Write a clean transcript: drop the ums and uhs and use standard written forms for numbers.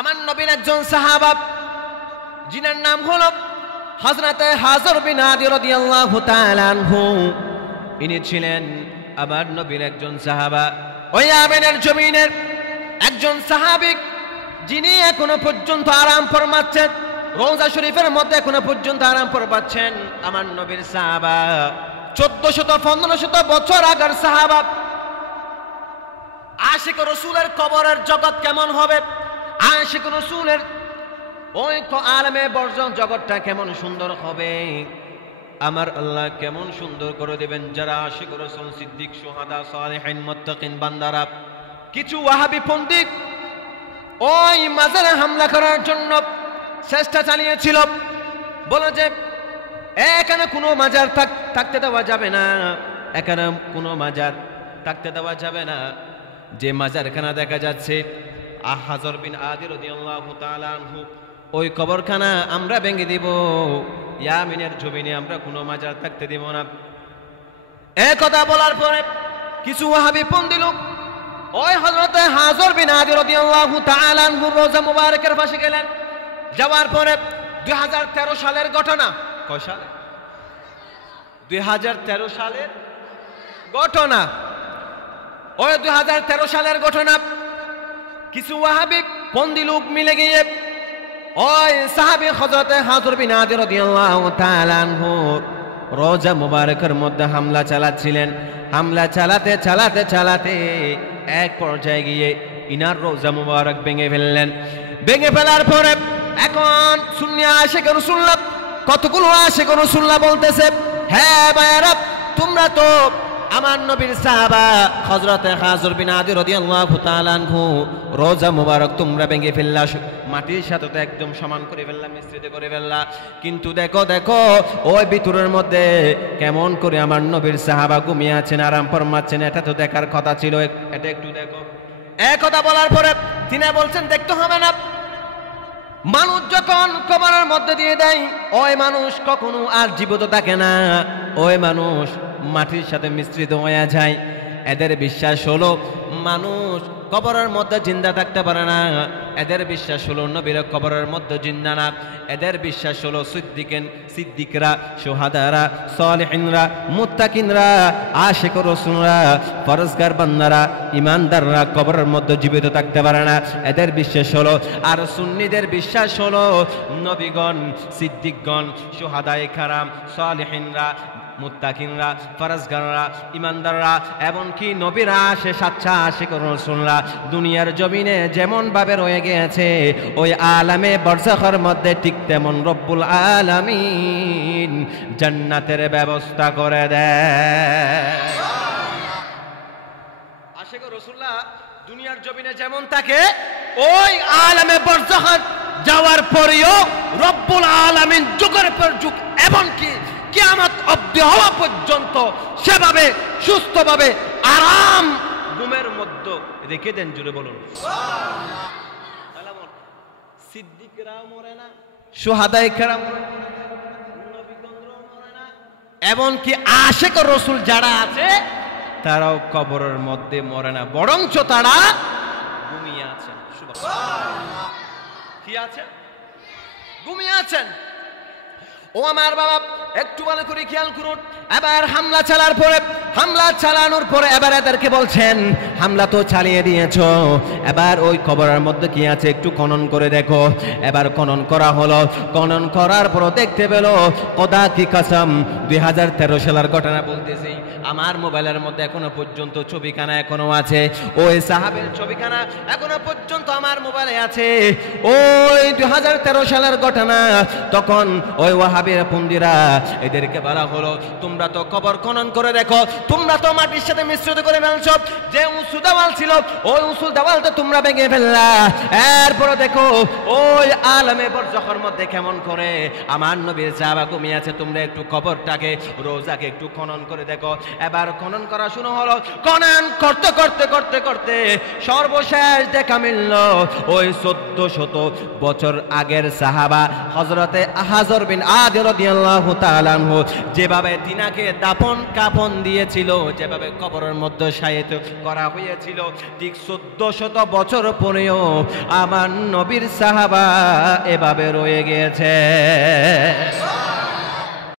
আমার নবীর একজন সাহাবা যিনার নাম হলো হযরতে হাজর বিন আদি রাদিয়াল্লাহু তাআলা আনহু। ইনি ছিলেন আমার নবীর একজন সাহাবা, ওই ইয়ামেনের জমিনের একজন সাহাবী, যিনি এখনো পর্যন্ত আরাম ফরমাচ্ছেন, রওজা শরীফের মধ্যে এখনো পর্যন্ত আরাম ফরমাচ্ছেন। আমার নবীর সাহাবা 1400-1500 বছর আগের সাহাবা। আশিক রাসূলের কবরের জগৎ কেমন হবে, আশিক রাসূলের ওই আলমে বর্জন জগৎটা কেমন সুন্দর হবে, আমার আল্লাহ কেমন সুন্দর করে দেবেন যারা আশিক রাসূল, সিদ্দিক, শুহাদা, সালেহিন, মুত্তাকিন বান্দারা। কিছু ওয়াহাবি পণ্ডিত ওই মাজারে হামলা করার জন্য চেষ্টা চালিয়েছিল, বলে যে এখানে কোনো মাজার থাকতে দেওয়া যাবে না, এখানে কোনো মাজার থাকতে দেওয়া যাবে না। যে মাজারখানা দেখা যাচ্ছে হাজর বিন আদি রাদিয়াল্লাহু তাআলা আনহু, ওই কবরখানা আমরা ভেঙে দিব, ইয়ামিনের জমিনে আমরা কোনো মাজার থাকতে দেব না। এই কথা বলার পরে কিছু ওয়াহাবি পন্থী লোক ওই হযরতে হাজর বিন আদি রাদিয়াল্লাহু তাআলা আনহুর রওজা মুবারকের পাশে গেলেন। যাওয়ার পরে 2013 সালের ঘটনা, কয় সালে? 2013 সালের ঘটনা। ওই 2013 সালের ঘটনা কিছু ওয়াহাবি পন্থী লোক মিলে গিয়ে ওই সাহাবী হযরতে হাজর বিন আদি রাদিয়াল্লাহু তাআলা আনহু রওজা মুবারকের মধ্যে হামলা চালাচ্ছিলেন। হামলা চালাতে চালাতে চালাতে এক পর্যায়ে গিয়ে ইনার রওজা মুবারক ভেঙে ফেললেন। ভেঙে ফেলার পরে এখন সুন্নি আশিক রাসূলুল্লাহ, কতগুলো আশিক রাসূলুল্লাহ বলতেছে, হ্যাঁ ভাইরা, তোমরা তো আমার নবীর সাহাবা হযরতে হাজর বিন আদি রাদিয়াল্লাহু তাআলা আনহু রওজা মুবারক তোমরা ভেঙে ফেললা, মাটির সাথে তো একদম সমান করে ফেললা, মিশ্রিত করে ফেললা। কিন্তু দেখো দেখো ওই ভিতরের মধ্যে কেমন করে আমার নবীর সাহাবা ঘুমিয়ে আছেন, আরাম ফরমাচ্ছেন, এটা তো দেখার কথা ছিল, এটা একটু দেখো। এক কথা বলার পরে তিনি বলছেন দেখতে হবে না। মানুষ যখন কবরের মধ্যে দিয়ে দেয়, ওই মানুষ কখনো আর জীবিত থাকে না, ওই মানুষ মাটির সাথে মিশ্রিত হয়ে যায়। এদের বিশ্বাস হলো মানুষ কবরের মধ্যে জিন্দা থাকতে পারে না, এদের বিশ্বাস হলো নবীর কবরের মধ্যে জিন্দা না, এদের বিশ্বাস হলো সিদ্দিকরা, শুহাদারা, সালেহিনরা, মুত্তাকিনরা, আশিক রাসূলরা, ফরজগার বান্দারা, ইমানদাররা কবরের মধ্যে জীবিত থাকতে পারে না, এদের বিশ্বাস হলো। আর সুন্নিদের বিশ্বাস হলো নবীগণ, সিদ্দিকগণ, শুহাদায়ে কারাম, সালেহিনরা, মুত্তাকিনরা, ফরজগাররা, ইমানদাররা, এমনকি নবীরা, সে সাচ্চা আশিক রাসূলরা দুনিয়ার জমিনে যেমন ভাবে রয়ে গিয়েছে, ওই আলামে বারযাখের মধ্যে ঠিক তেমন রব্বুল আলামিন জান্নাতের ব্যবস্থা করে দেয়। আশিক রাসূলরা দুনিয়ার জমিনে যেমন থাকে, ওই আলামে বারযাখ যাওয়ার পরেও রব্বুল আলামিন যুগের পর যুগ, এমনকি কিয়ামত অবধি হওয়া পর্যন্ত সেভাবে সুস্থভাবে আরাম ঘুমের মধ্যে রেখে দেন। জুড়ে বলুন সুবহানাল্লাহ। সিদ্দিকরা মরে না, শুহাদায়ে কেরাম নবীগণরাও মরে না, এমনকি আশিক রাসূল যারা আছে তারাও কবরের মধ্যে মরে না, বরঞ্চ তারা ঘুমিয়ে আছেন। সুবহানাল্লাহ। কি আছেন? ঘুমিয়ে আছেন। ও আমার বাবা, একটু ভালো করে খেয়াল করুন। এবার হামলা চালানোর পরে এবার এদেরকে বলছেন, হামলা তো চালিয়ে দিয়েছ, এবার ওই কবরের মধ্যে কি আছে একটু খনন করে দেখো। এবার খনন করা হলো। খনন করার পর দেখতে পেল, খোদা কি কসম, 2013 সালের ঘটনা বলতেছি, আমার মোবাইলের মধ্যে এখনো পর্যন্ত ছবিখানা এখনো আছে, ওই সাহাবের ছবিখানা এখনো পর্যন্ত আমার মোবাইলে আছে। ওই 2013 সালের ঘটনা। তখন ওই ওয়াহাবির পন্থীরা এদেরকে বলা হলো, তোমরা তো কবর খনন করে দেখো, তোমরা তো মাটির সাথে মিশ্রিত করে ফেলছো, যে উঁচু দেওয়াল ছিল ওই উঁচু দেওয়ালটা তোমরা ভেঙে ফেললা। এরপরে দেখো ওই আলামে বারযাখের মধ্যে কেমন করে আমার নবীর সাহাবা ঘুমিয়ে আছে, তোমরা একটু কবরটাকে, রোজাকে একটু খনন করে দেখো। এবার খনন করা শুরু হলো। খনন করতে করতে করতে করতে সর্বশেষ দেখা মিলল ওই 1400 বছর আগের সাহাবা হযরতে হাজর বিন আদি রাদিয়াল্লাহু তাআলা তাআলা আনহু যেভাবে তিনাকে দাফন কাফন দিয়েছিল, যেভাবে কবরের মধ্যে শায়িত করা হয়েছিল, ঠিক 1400 বছর পরেও আমার নবীর সাহাবা এভাবে রয়ে গিয়েছে।